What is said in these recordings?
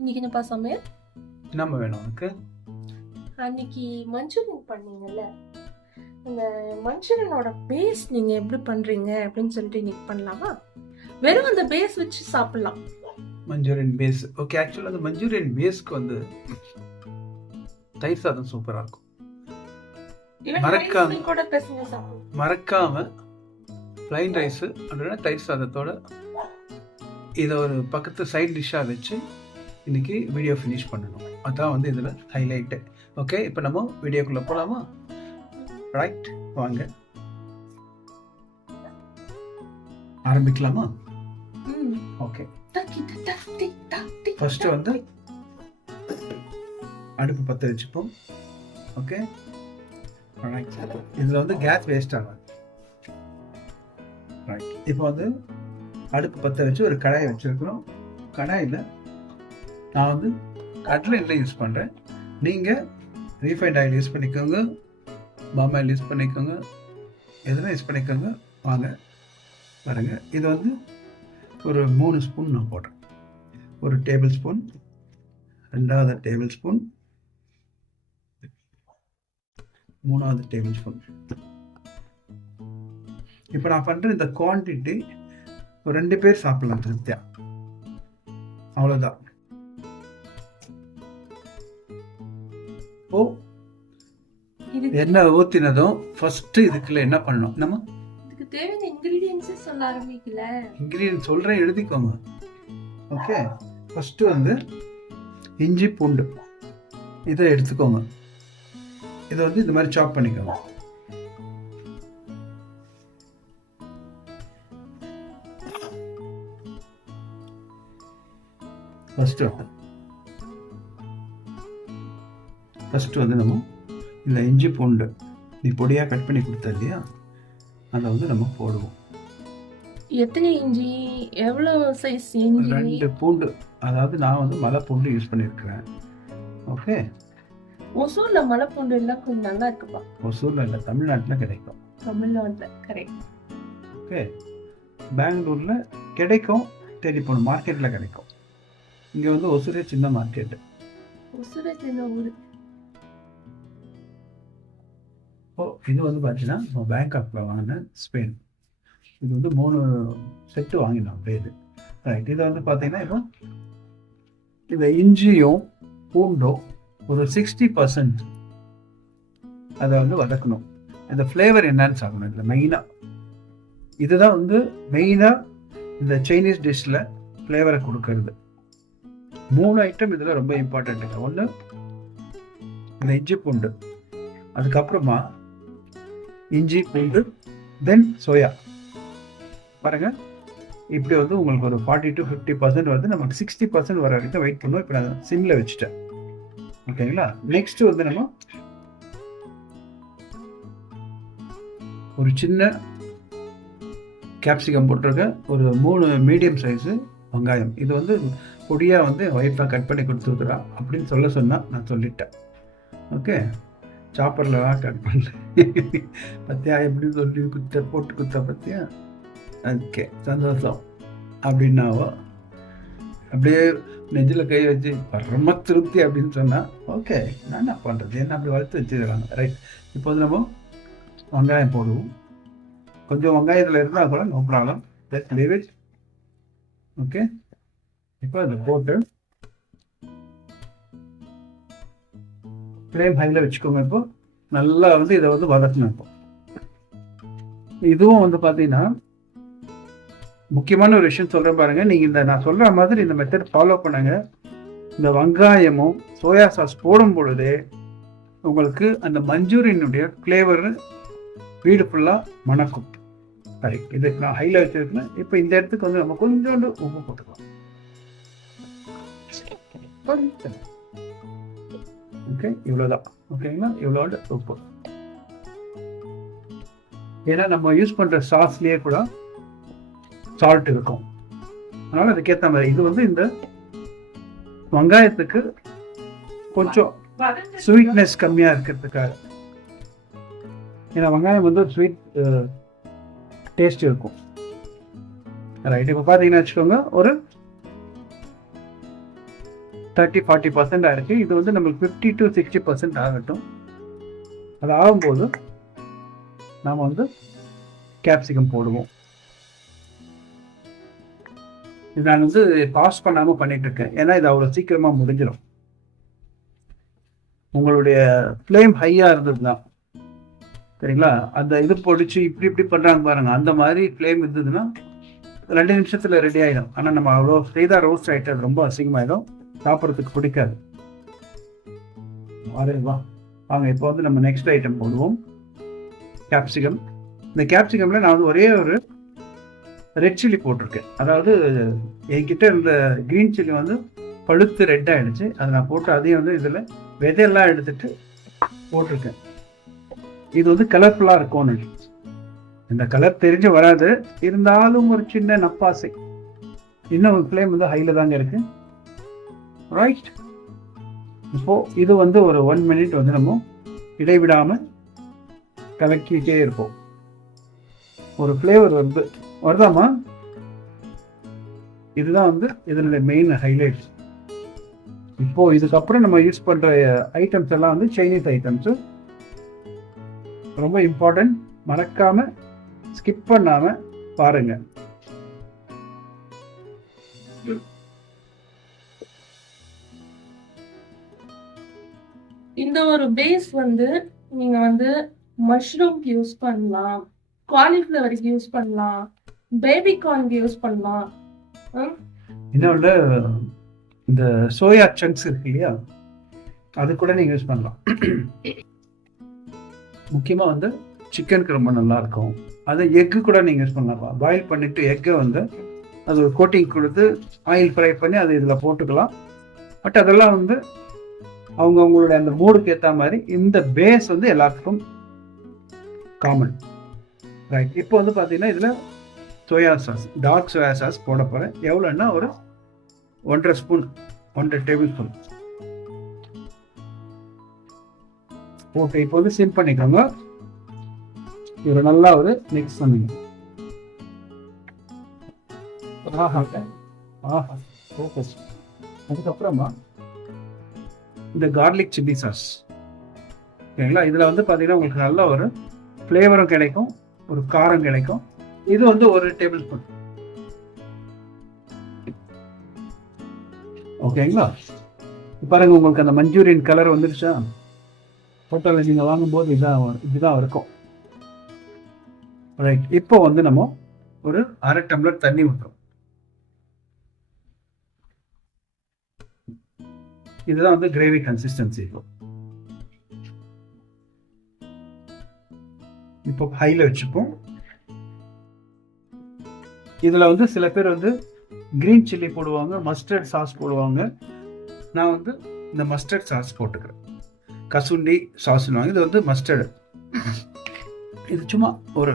இன்னைக்கு என்னப்பா சமையல்? நம்ம வேணும் உனக்கு. அன்னைக்கு மஞ்சூரியன் பண்ணீங்கல்ல, அந்த மஞ்சூரியனோட பேஸ் நீங்க எப்படி பண்றீங்க அப்படின்னு சொல்லிட்டு இன்னைக்கு பண்ணலாமா? வெறும் அந்த பேஸ் வச்சு சாப்பிடலாம். Manchurian base okay. ஆக்சுவலாக அந்த மஞ்சூரியன் பேஸ்க்கு வந்து தயிர் சாதம் சூப்பராக இருக்கும். மறக்காம பிளைன் ரைஸ் அப்படின்னா தயிர் சாதத்தோட இதை ஒரு பக்கத்து சைட் டிஷ்ஷாக வச்சு இன்னைக்கு வீடியோ ஃபினிஷ் பண்ணணும். அதான் வந்து இதில் ஹைலைட்டு. ஓகே, இப்போ நம்ம வீடியோக்குள்ளே போகலாமா? ரைட், வாங்க ஆரம்பிக்கலாமா? ஓகே, ஃபர்ஸ்ட் வந்து அடுப்பு பற்ற வச்சுப்போம். ஓகே, இதில் வந்து கேஸ் வேஸ்ட் ஆகாது. ரைட், இப்போ வந்து அடுப்பு பற்ற வச்சு ஒரு கடாயை வச்சுருக்கிறோம். கடாயில் நான் வந்து கடலை எண்ணெய் யூஸ் பண்ணுறேன். நீங்கள் ரீஃபைண்ட் ஆயில் யூஸ் பண்ணிக்கோங்க, பாம் ஆயில் யூஸ் பண்ணிக்கோங்க, எதுனா யூஸ் பண்ணிக்கோங்க. வாங்க பாருங்கள், இது வந்து ஒரு 3 ஸ்பூன் நான் போடுறேன். ஒரு டேபிள் ஸ்பூன், 2வது டேபிள் ஸ்பூன், 3வது டேபிள் ஸ்பூன். இப்போ நான் பண்ணுற இந்த குவான்டிட்டி ஒரு 2 பேர் சாப்பிடலாம் திருப்தியா. அவ்வளோதான். ஓ, எண்ணெய் ஊற்றினதும் ஃபர்ஸ்ட் இதுக்குள்ள என்ன பண்ணணும்? நம்ம இதுக்கு தேவையான இன்கிரீடியன்ஸே சொல்ல ஆரம்பிக்கல. இன்கிரீடியன்ஸ் சொல்கிறேன், எழுதிக்கோங்க. ஓகே, ஃபர்ஸ்ட் வந்து இஞ்சி பூண்டு இதை எடுத்துக்கோங்க. இதை வந்து இந்த மாதிரி சாப் பண்ணிக்கோங்க. ஃபர்ஸ்ட் வந்து நம்ம இந்த இஞ்சி பூண்டு நீ பொடியாக கட் பண்ணி கொடுத்த இல்லையா, அதை வந்து நம்ம போடுவோம். எத்தனை இஞ்சி, எவ்வளோ சைஸ் இஞ்சி? 2 பூண்டு, அதாவது நான் வந்து மலை பூண்டு யூஸ் பண்ணியிருக்கிறேன். ஓகே, ஒசூர்ல மலை பூண்டு எல்லாம் கொஞ்சம் நல்லா இருக்குப்பா. ஒசூர்ல இல்லை, தமிழ்நாட்டில் கிடைக்கும். தமிழ்நாட்டில் கரெக்ட். ஓகே, பெங்களூரில் கிடைக்கும், தேடி போகணும், மார்க்கெட்டில் கிடைக்கும். இங்கே வந்து ஒசூரே சின்ன மார்க்கெட்டு. ஒசூரே சின்ன ஊர். ஓ, இது வந்து பார்த்தீங்கன்னா நான் பேங்காக்ல வாங்கினேன், ஸ்பெயின். இது வந்து 3 செட்டு வாங்கினோம் அப்படியே. இது ரைட், இதை வந்து பார்த்தீங்கன்னா இப்போ இந்த இஞ்சியும் பூண்டும் ஒரு 60% அதை வந்து வதக்கணும். இந்த ஃப்ளேவர் என்னன்னு சாப்பிடணும். இதில் மெயினாக இதுதான் வந்து மெயினாக இந்த சைனீஸ் டிஷ்ஷில் ஃப்ளேவரை கொடுக்கறது. 3 ஐட்டம் இதில் ரொம்ப இம்பார்ட்டண்ட்டுங்க. ஒன்று இந்த இஞ்சி பூண்டு, அதுக்கப்புறமா இஞ்சி பூண்டு, தென் சோயா. பாருங்கள், இப்படி வந்து உங்களுக்கு ஒரு 40 to 50% வந்து நமக்கு 60% வர வரைக்கும் வெயிட் பண்ணுவோம். இப்போ நான் சிம்மில் வச்சுட்டேன். ஓகேங்களா? நெக்ஸ்ட் வந்து நம்ம ஒரு சின்ன கேப்சிகம் போட்டிருக்கேன், ஒரு 3 மீடியம் சைஸு வெங்காயம். இது வந்து பொடியாக வந்து ஒய்ஃபாக கட் பண்ணி கொடுத்துருக்குறா அப்படின்னு சொன்னால் நான் சொல்லிட்டேன். ஓகே, சாப்பர்லாம் கட் பண்ணல பத்தியா எப்படி சொல்லி போட்டு பத்தியா. ஓகே, சந்தோஷம் அப்படின்னாவோ அப்படியே நெஞ்சில் கை வச்சு பரம திருப்தி அப்படின்னு சொன்னால் ஓகே, நான் என்ன பண்ணுறது, என்ன அப்படி வளர்த்து வச்சுருக்காங்க. ரைட், இப்போ வந்து நம்ம வெங்காயம் போடுவோம். கொஞ்சம் வெங்காயத்தில் இருந்தால் கூட no problem, just leave it. Okay, இப்போ அதை போட்டு ஃப்ளேம் ஹையில் வச்சுக்கோங்க. இப்போ நல்லா வந்து இதை வந்து வதக்கணும். இப்போ இதுவும் வந்து பார்த்தீங்கன்னா முக்கியமான ஒரு விஷயம் சொல்கிறேன் பாருங்க. நீங்கள் இந்த நான் சொல்கிற மாதிரி இந்த மெத்தட் ஃபாலோ பண்ணுங்க. இந்த வெங்காயமும் சோயா சாஸ் போடும் பொழுதே உங்களுக்கு அந்த மஞ்சூரியனுடைய ஃப்ளேவர் வீடு ஃபுல்லாக மணக்கும். சரி, இதுக்கு நான் ஹையில் வச்சுருக்கேன். இப்போ இந்த இடத்துக்கு வந்து நம்ம கொஞ்சோண்டு உப்பு போட்டுக்கலாம். ஓகே, இவ்வளோதான். ஓகேங்களா? இவ்வளோண்டு உப்பு. ஏன்னா நம்ம யூஸ் பண்ணுற சாஸ்லேயே கூட சால்ட் இருக்கும், அதனால அதுக்கேற்ற மாதிரி. இது வந்து இந்த வெங்காயத்துக்கு கொஞ்சம் ஸ்வீட்னஸ் கம்மியாக இருக்கிறதுக்காக. ஏன்னா வெங்காயம் வந்து ஒரு ஸ்வீட் டேஸ்ட் இருக்கும். ரைட், இப்போ பார்த்தீங்கன்னா வச்சுக்கோங்க, ஒரு 30-40% ஆயிருக்கு. இது வந்து நம்மளுக்கு 50 to 60% ஆகட்டும். அது ஆகும்போது நாம் வந்து கேப்சிகம் போடுவோம். இது நான் வந்து பாஸ் பண்ணாமல் பண்ணிட்டு இருக்கேன், ஏன்னா இது அவ்வளோ சீக்கிரமாக முடிஞ்சிடும். உங்களுடைய ஃப்ளேம் ஹையாக இருந்ததுன்னா சரிங்களா, அந்த இது பொடிச்சு இப்படி பண்ணுறாங்க பாருங்க, அந்த மாதிரி ஃப்ளேம் இருந்ததுன்னா 2 நிமிஷத்தில் ரெடி ஆகிடும். ஆனால் நம்ம அவ்வளோ செய்தால் ரோஸ்ட் ஆகிட்டு அது ரொம்ப அசிங்கமாயிடும், சாப்பிட்றதுக்கு பிடிக்காது. வாங்க இப்போ வந்து நம்ம நெக்ஸ்ட் ஐட்டம் போடுவோம், கேப்சிகம். இந்த கேப்சிகமில் நான் வந்து ஒரே ஒரு ரெட் சில்லி போட்டிருக்கேன். அதாவது என்கிட்ட இருந்த க்ரீன் சில்லி வந்து பழுத்து ரெட் ஆகிடுச்சு, அதை நான் போட்டு அதையும் வந்து இதில் விதையெல்லாம் எடுத்துட்டு போட்டிருக்கேன். இது வந்து கலர்ஃபுல்லாக இருக்கும்னு, இந்த கலர் தெரிஞ்சு வராது, இருந்தாலும் ஒரு சின்ன நப்பாசை. இன்னும் ஃப்ளேம் வந்து ஹையில் தாங்க இருக்கு. ரைட், இப்போ இது வந்து ஒரு 1 minute வந்து நம்ம இடைவிடாமல் கலக்கிட்டே இருப்போம். ஒரு ஃப்ளேவர் வந்து வருதாமா, இதுதான் வந்து இதனுடைய மெயின் ஹைலைட். இப்போ இதுக்கப்புறம் நம்ம யூஸ் பண்ற ஐட்டம்ஸ் எல்லாம் வந்து சைனீஸ் ஐட்டம்ஸ், ரொம்ப இம்பார்ட்டன்ட், மறக்காம ஸ்கிப் பண்ணாம பாருங்க. இந்த ஒரு பேஸ் வந்து நீங்க வந்து மஷ்ரூம் யூஸ் பண்ணலாம், காலிஃப்ளவருக்கு யூஸ் பண்ணலாம், பேபி கார்னுக்கு யூஸ் பண்ணலாம். இன்னொன்று இந்த சோயா சங்க்ஸ் இருக்கு இல்லையா, அது கூட நீங்க யூஸ் பண்ணலாம். முக்கியமா வந்து சிக்கனுக்கு ரொம்ப நல்லா இருக்கும். அது எக்கு கூட நீங்க யூஸ் பண்ணலாம். பாயில் பண்ணிட்டு எக்கை வந்து அது ஒரு கோட்டிங் கொடுத்து ஆயில் ஃப்ரை பண்ணி அதை இதில் போட்டுக்கலாம். பட் அதெல்லாம் வந்து அவங்களுடைய அந்த மூடுக்கு ஏற்ற மாதிரி. இந்த பேஸ் வந்து எல்லாத்துக்கும் காமன். ரைட், இப்போ வந்து பார்த்தீங்கன்னா இதில் soya sauce, dark soya sauce போட போகிறேன். எவ்வளோன்னா ஒரு 1.5 ஸ்பூன், 1 டேபிள் ஸ்பூன் போட்டு இப்போ வந்து சிம் பண்ணிக்கோங்க. இது நல்லா ஒரு மிக்ஸ் பண்ணுங்க. அதுக்கப்புறமா இந்த கார்லிக் சில்லி சாஸ் ஓகேங்களா, இதில் வந்து பார்த்தீங்கன்னா உங்களுக்கு நல்ல ஒரு ஃப்ளேவரும் கிடைக்கும், ஒரு காரம் கிடைக்கும். இது வந்து 1 டேபிள் ஸ்பூன். ஓகேங்களா, பாருங்க உங்களுக்கு அந்த மஞ்சூரியன் கலர் வந்துருச்சா. ஹோட்டலில் நீங்கள் வாங்கும்போது இதுதான் இருக்கும். ரைட், இப்போ வந்து நம்ம ஒரு 1/2 டம்ளர் தண்ணி ஊற்றுறோம். இதுதான் வந்து கிரேவி கன்சிஸ்டன்சி. இப்போ ஹைல வச்சுப்போம். இதுல வந்து சில பேர் வந்து கிரீன் சில்லி போடுவாங்க, மஸ்டர்ட் சாஸ் போடுவாங்க. நான் வந்து இந்த மஸ்டர்ட் சாஸ் போட்டுக்கிறேன். கசுண்டி சாஸ்னுவாங்க, இது வந்து மஸ்டர்டு. இது சும்மா ஒரு,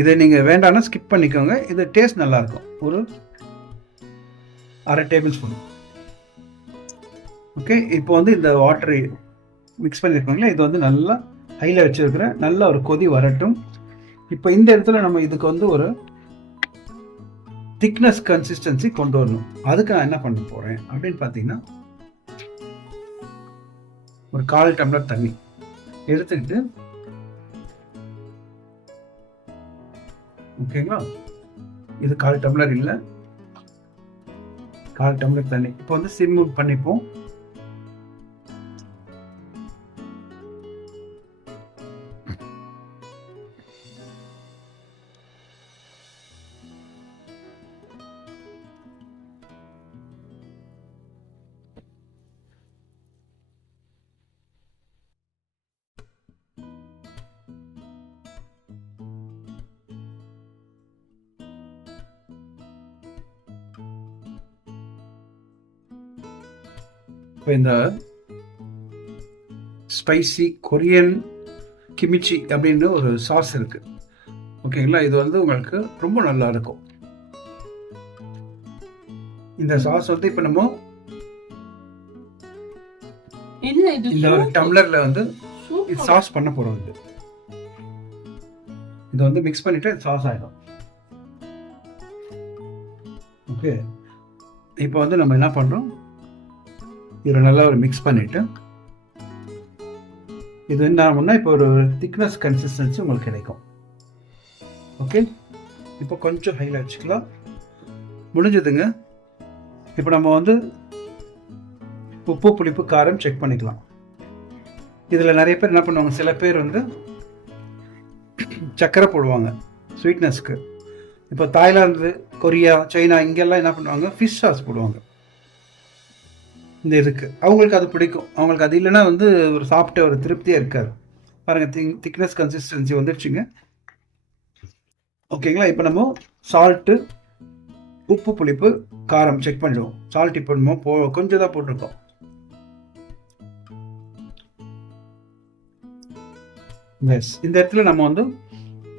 இதை நீங்க வேண்டாம்னா ஸ்கிப் பண்ணிக்கோங்க. இது டேஸ்ட் நல்லா இருக்கும். ஒரு 1/2 டேபிள் ஸ்பூன். ஓகே, இப்போ வந்து இந்த வாட்டர் மிக்ஸ் பண்ணியிருக்கோங்களா, இது வந்து நல்லா ஹையில் வச்சிருக்கிறேன். நல்ல ஒரு கொதி வரட்டும். இப்போ இந்த இடத்துல நம்ம இதுக்கு வந்து ஒரு திக்னஸ் கன்சிஸ்டன்சி கொண்டு வரணும். அதுக்கு நான் என்ன பண்ண போறேன் அப்படின்னு பார்த்தீங்கன்னா, ஒரு 1/4 டம்ளர் தண்ணி எடுத்துக்கிட்டு, ஓகேங்களா, இது 1/4 டம்ளர் இல்லை, 1/4 டம்ளர் தண்ணி. இப்போ வந்து சிம் பண்ணிப்போம். இப்போ இந்த ஸ்பைசி கொரியன் கிமிச்சி அப்படின்னு ஒரு சாஸ் இருக்கு, ஓகேங்களா. இது வந்து உங்களுக்கு ரொம்ப நல்லா இருக்கும். இந்த சாஸ் வந்து இப்போ நம்ம இந்த ஒரு டம்ளர்ல வந்து சாஸ் பண்ண போறோம். இது வந்து மிக்ஸ் பண்ணிட்டு சாஸ் ஆயிடும். ஓகே, இப்போ வந்து நம்ம என்ன பண்றோம், இதில் நல்லா ஒரு மிக்ஸ் பண்ணிவிட்டு இது என்ன ஆகும்னா இப்போ ஒரு திக்னஸ் கன்சிஸ்டன்சி உங்களுக்கு கிடைக்கும். ஓகே, இப்போ கொஞ்சம் ஹையில் வச்சுக்கலாம். முடிஞ்சதுங்க. இப்போ நம்ம வந்து உப்பு புளிப்பு காரம் செக் பண்ணிக்கலாம். இதில் நிறைய பேர் என்ன பண்ணுவாங்க, சில பேர் வந்து சர்க்கரை போடுவாங்க ஸ்வீட்னஸ்க்கு. இப்போ தாய்லாந்து, கொரியா, சைனா இங்கெல்லாம் என்ன பண்ணுவாங்க, ஃபிஷ் சாஸ் போடுவாங்க இந்த இதுக்கு. அவங்களுக்கு அது பிடிக்கும். அவங்களுக்கு அது இல்லைன்னா வந்து ஒரு சாப்பிட்ட ஒரு திருப்தியாக இருக்காது. பாருங்கள், திக்னஸ் கன்சிஸ்டன்சி வந்துடுச்சுங்க. ஓகேங்களா? இப்போ நம்ம சால்ட்டு, உப்பு புளிப்பு காரம் செக் பண்ணிடுவோம். சால்ட் இப்போ நம்ம கொஞ்சம் தான் போட்டிருக்கோம். எஸ், இந்த இடத்துல நம்ம வந்து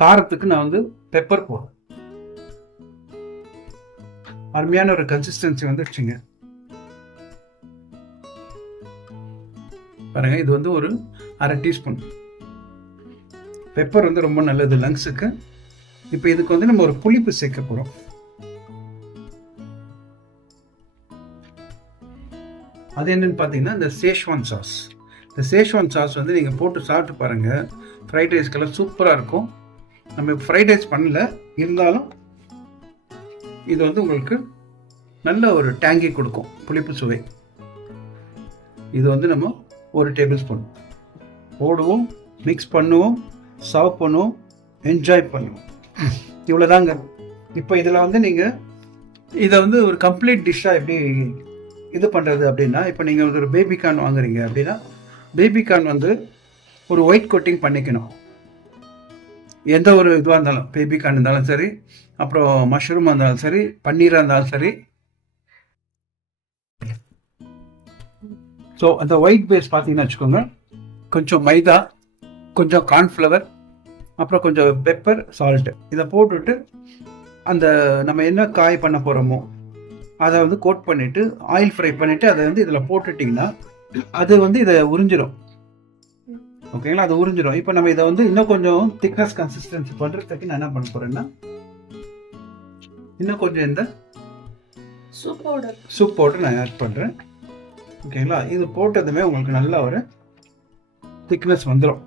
காரத்துக்கு நான் வந்து பெப்பர் போடுறேன். அருமையான ஒரு கன்சிஸ்டன்சி வந்துடுச்சுங்க. பாருங்க, இது வந்து ஒரு 1/2 டீஸ்பூன் பெப்பர் வந்து ரொம்ப நல்லது லங்ஸுக்கு. இப்போ இதுக்கு வந்து நம்ம ஒரு புளிப்பு சேர்க்க போறோம். அது என்னன்னு பார்த்தீங்கன்னா இந்த சேஷ்வான் சாஸ். இந்த சேஷ்வான் சாஸ் வந்து நீங்கள் போட்டு சாப்பிட்டு பாருங்கள், ஃப்ரைட் ரைஸ்க்கெல்லாம் சூப்பராக இருக்கும். நம்ம ஃப்ரைட் ரைஸ் பண்ணல, இருந்தாலும் இது வந்து உங்களுக்கு நல்ல ஒரு டேங்கி கொடுக்கும், புளிப்பு சுவை. இது வந்து நம்ம 1 டேபிள் ஸ்பூன் போடுவோம், மிக்ஸ் பண்ணுவோம், சர்வ் பண்ணுவோம், என்ஜாய் பண்ணுவோம். இவ்வளோதாங்க. இப்போ இதில் வந்து நீங்கள் இதை வந்து ஒரு கம்ப்ளீட் டிஷ்ஷாக எப்படி இது பண்ணுறது அப்படின்னா, இப்போ நீங்கள் ஒரு பேபி கார்ன் வாங்குறீங்க அப்படின்னா, பேபி கார்ன் வந்து ஒரு ஒயிட் கோட்டிங் பண்ணிக்கணும். எந்த ஒரு இதுவாக இருந்தாலும், பேபி கார்ன் இருந்தாலும் சரி, அப்புறம் மஷ்ரூமாக இருந்தாலும் சரி, பன்னீராக இருந்தாலும் சரி. ஸோ அந்த ஒயிட் பேஸ் பார்த்தீங்கன்னா வச்சுக்கோங்க, கொஞ்சம் மைதா, கொஞ்சம் கார்ன்ஃப்ளவர், அப்புறம் கொஞ்சம் பெப்பர், சால்ட்டு, இதை போட்டுட்டு அந்த நம்ம என்ன காய் பண்ண போகிறோமோ அதை வந்து கோட் பண்ணிவிட்டு ஆயில் ஃப்ரை பண்ணிவிட்டு அதை வந்து இதில் போட்டுட்டிங்கன்னா அது வந்து இதை உறிஞ்சிடும். ஓகேங்களா? அது உறிஞ்சிடும். இப்போ நம்ம இதை வந்து இன்னும் கொஞ்சம் திக்னஸ் கன்சிஸ்டன்சி பண்ணுறதுக்கு நான் என்ன பண்ண போகிறேன்னா, இன்னும் கொஞ்சம் இந்த சூப் பவுடர் நான் ஆட் பண்ணுறேன். ஓகேங்களா? இது போட்டதுமே உங்களுக்கு நல்ல ஒரு திக்னஸ் வந்துடும்.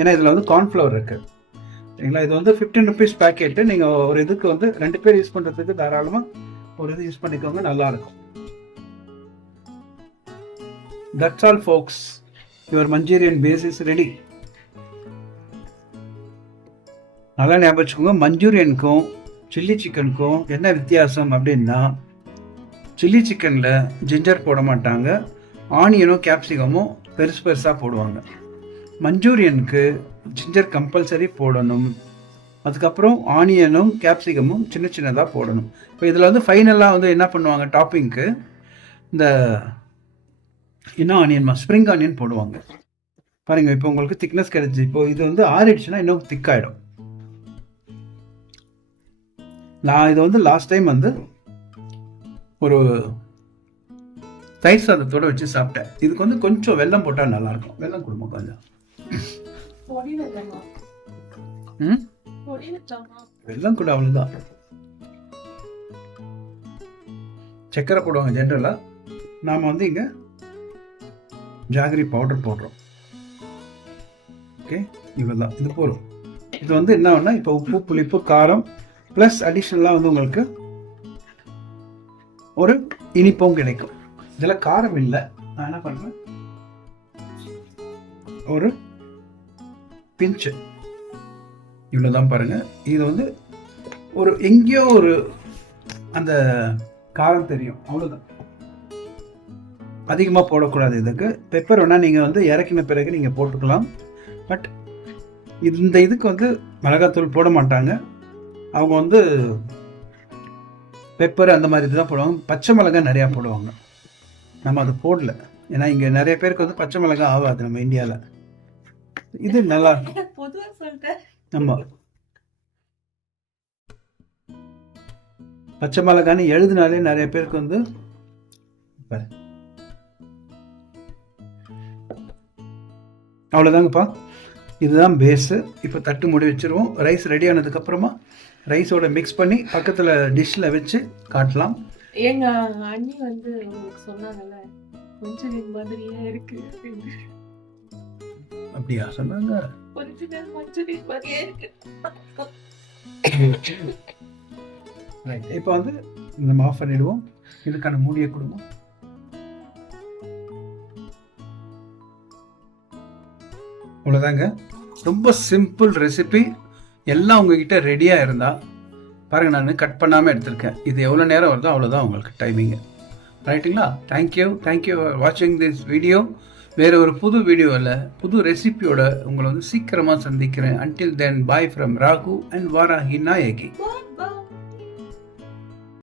ஏன்னா இதில் வந்து கார்ன்ஃப்ளவர் இருக்குது. சரிங்களா? இது வந்து 15 rupees பேக்கெட்டு. நீங்கள் ஒரு இதுக்கு வந்து 2 பேர் யூஸ் பண்ணுறதுக்கு தாராளமாக ஒரு இது யூஸ் பண்ணிக்கோங்க, நல்லாயிருக்கும். That's all folks. Your Manchurian base is ready. நல்லா ஞாபகம் வச்சுக்கோங்க, மஞ்சூரியனுக்கும் சில்லி சிக்கனுக்கும் என்ன வித்தியாசம் அப்படின்னா, சில்லி சிக்கனில் ஜிஞ்சர் போட மாட்டாங்க, ஆனியனும் கேப்சிகமும் பெருசு பெருசாக போடுவாங்க. மஞ்சூரியனுக்கு ஜிஞ்சர் கம்பல்சரி போடணும், அதுக்கப்புறம் ஆனியனும் கேப்சிகமும் சின்ன சின்னதாக போடணும். இப்போ இதில் வந்து ஃபைனலாக வந்து என்ன பண்ணுவாங்க, டாப்பிங்க்கு இந்த இன்னும் ஆனியன் ஸ்ப்ரிங் ஆனியன் போடுவாங்க. பாருங்கள், இப்போ உங்களுக்கு திக்னஸ் கிடைச்சி. இப்போ இது வந்து ஆறிடுச்சுன்னா இன்னும் திக்காயிடும். நான் இதை வந்து லாஸ்ட் டைம் வந்து ஒரு தயிர் சாதத்தோடு வச்சு சாப்பிட்டேன். இதுக்கு வந்து கொஞ்சம் வெல்லம் போட்டால் நல்லாயிருக்கும். வெல்லம் கொடுமா கொஞ்சம். வெல்லம் கூட அவ்வளவுதான். சக்கரை போடுவாங்க ஜென்ரலா, நாம வந்து இங்க ஜாகரி பவுடர் போடுறோம். ஓகே, இவ்வளவுதான். இது போதும். இது வந்து என்ன ஆகும்னா, இப்போ உப்பு புளிப்பு காரம் பிளஸ் அடிஷனலா வந்து உங்களுக்கு ஒரு இனிப்பும் கிடைக்கும். இதுல காரம் இல்லை. நான் என்ன பண்றேன், ஒரு பிஞ்சு இவ்வளோதான். பாருங்க, இது வந்து ஒரு எங்கேயோ ஒரு அந்த காரம் தெரியும், அவ்வளோதான். அதிகமாக போடக்கூடாது. இதுக்கு பெப்பர் வேணால் நீங்கள் வந்து இறக்கின பிறகு நீங்கள் போட்டுக்கலாம். பட் இந்த இதுக்கு வந்து மிளகாத்தூள் போட மாட்டாங்க. அவங்க வந்து பெப்பர் அந்த மாதிரி இதுதான் போடுவாங்க. பச்சை மிளகாய் நிறையா போடுவாங்க. நம்ம அது போடல, ஏன்னா இங்கே நிறைய பேருக்கு வந்து பச்சை மிளகாய் ஆகாது நம்ம இந்தியாவில். இது நல்லா இருக்கும். பொதுவாக சொல்லிட்டேன். ஆமா, பச்சை மிளகான்னு எழுதினாலே நிறைய பேருக்கு வந்து அவ்வளோதாங்கப்பா. இதுதான் பேஸு. இப்போ தட்டு மூடி வச்சிருவோம். ரைஸ் ரெடி ஆனதுக்கு அப்புறமா ரைஸோட மிக்ஸ் பண்ணி பக்கத்தில் டிஷ்ஷில் வச்சு காட்டலாம். எங்க அண்ணி வந்து உங்களுக்கு சொன்னாங்கல்ல, மஞ்சூரியன் மாதிரியே இருக்கு அப்படின்னு. அப்படியா சொன்னாங்க? ஒரிஜினல் மஞ்சூரியன் மாதிரியே இருக்கு. ரைட், இப்போ வந்து நம்ம ஆஃப் பண்ணிடுவோம். இதுக்கான மூடியை கொடுங்க. அவ்வளோதாங்க, ரொம்ப சிம்பிள் ரெசிபி. எல்லாம் உங்ககிட்ட ரெடியாக இருந்தால் பாருங்கள், நான் கட் பண்ணாமல் எடுத்திருக்கேன். இது எவ்வளோ நேரம் வருதோ அவ்வளோதான் உங்களுக்கு டைமிங்கு. ரைட்டுங்களா? தேங்க்யூ வாட்சிங் திஸ் வீடியோ. வேறு ஒரு புது வீடியோவில் புது ரெசிபியோட உங்களை வந்து சீக்கிரமாக சந்திக்கிறேன். Until then, bye from Raghu and Varahi Nayaki.